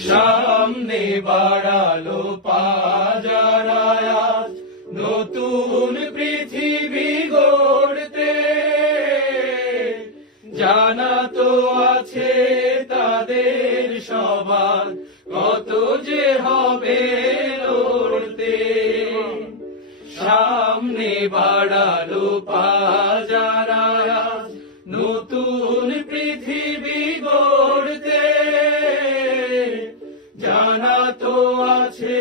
সামনে বাড়ালো পাজারায়াজ নতুন পৃথিবী গড়তে। জানা তো আছে তাদের সবার কত যে হবে লড়তে। সামনে বাড়ালো পাজারায়াজ নতুন পৃথিবী গড়তে। জানা তো আছে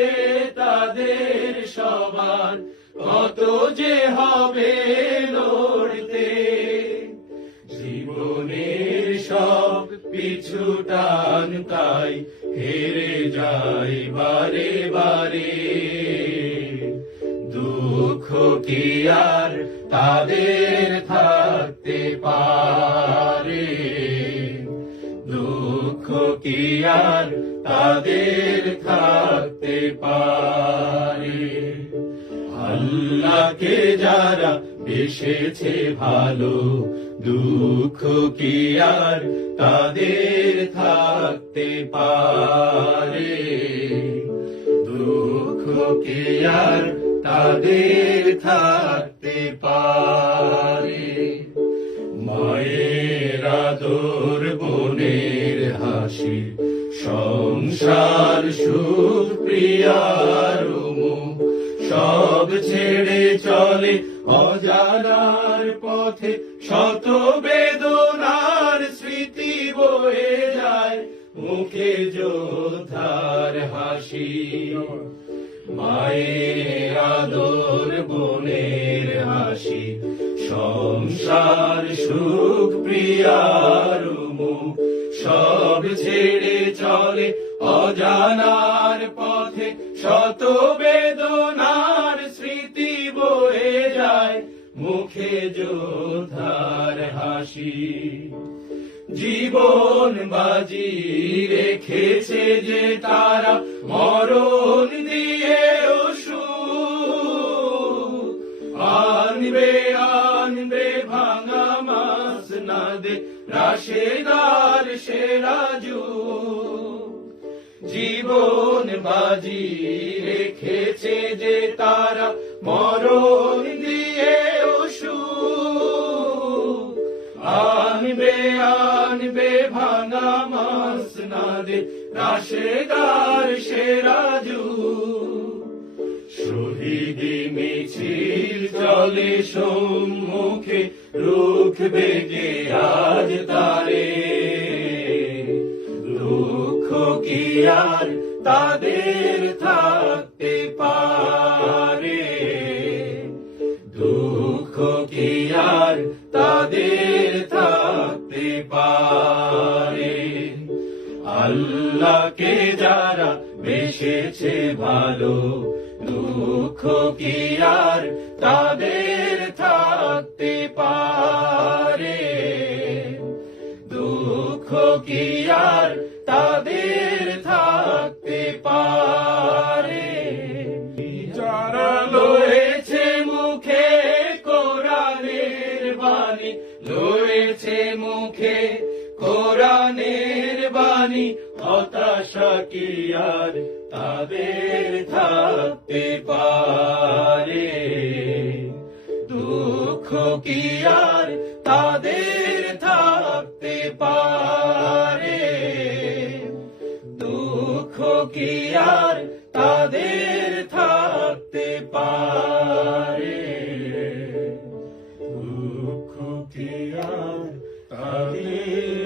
তাদের সবার কত যে হবে লড়তে। জীবনের সব পিছু টান তাই হেরে যায় বারে বারে। দুঃখ কি আর তাদের থাকতে পারে? দুঃখ কি আর তাদের থাকতে পারে? আল্লাহকে যারা বেসেছে ভালো, দুঃখ কি আর তাদের থাকতে পারে? দুঃখ কি আর তাদের থাকতে পারে? মায়ের আদর, বোনের হাসি, সংসার সুখ, প্রিয়ার মুখ সব ছেড়ে চলে অজানার পথে। শত বেদনার স্মৃতি বয়ে যায়, মুখে যোদ্ধার হাসি। মায়ের আদর, বোনের হাসি, সংসার সুখ, প্রিয়ার মুখ সব ছেড়ে চলে অজানার পথে। শত বেদনার স্মৃতি বয়ে যায়, মুখে যোদ্ধার হাসি। জীবন বাজি রেখেছে যে তারা, মরণ দিয়ে আনবে আনবে ভাঙা মাসনাদে রাশেদার সেরাজু। জীবন বাজি রেখেছে যে তারা, মরণ দিয়ে আনবে আনবে ভাঙা মাসনাদে রাশেদার সেরাজু। শহীদি মিছিল চলে সম্মুখে, রুখবে কে আজ তারে? দুঃখ কি আর তাদের থাকতে পারে? দুঃখ কি আর তাদের থাকতে পারে? আল্লাহকে যারা বেসেছে ভালো, দুঃখ কি আর তাদের থাকতে পারে? দুঃখ কি আর তাদের থাকতে পারে? যারা লয়েছে মুখে কোরআনের বাণী, লয়েছে মুখে কোরআনের বাণী, হতাশা কি আর তাদের থাকতে পারে? দুঃখ কি আর তাদের থাকতে পারে? দুঃখ কি আর তাদের থাকতে পারে? দুঃখ কি আর তাদের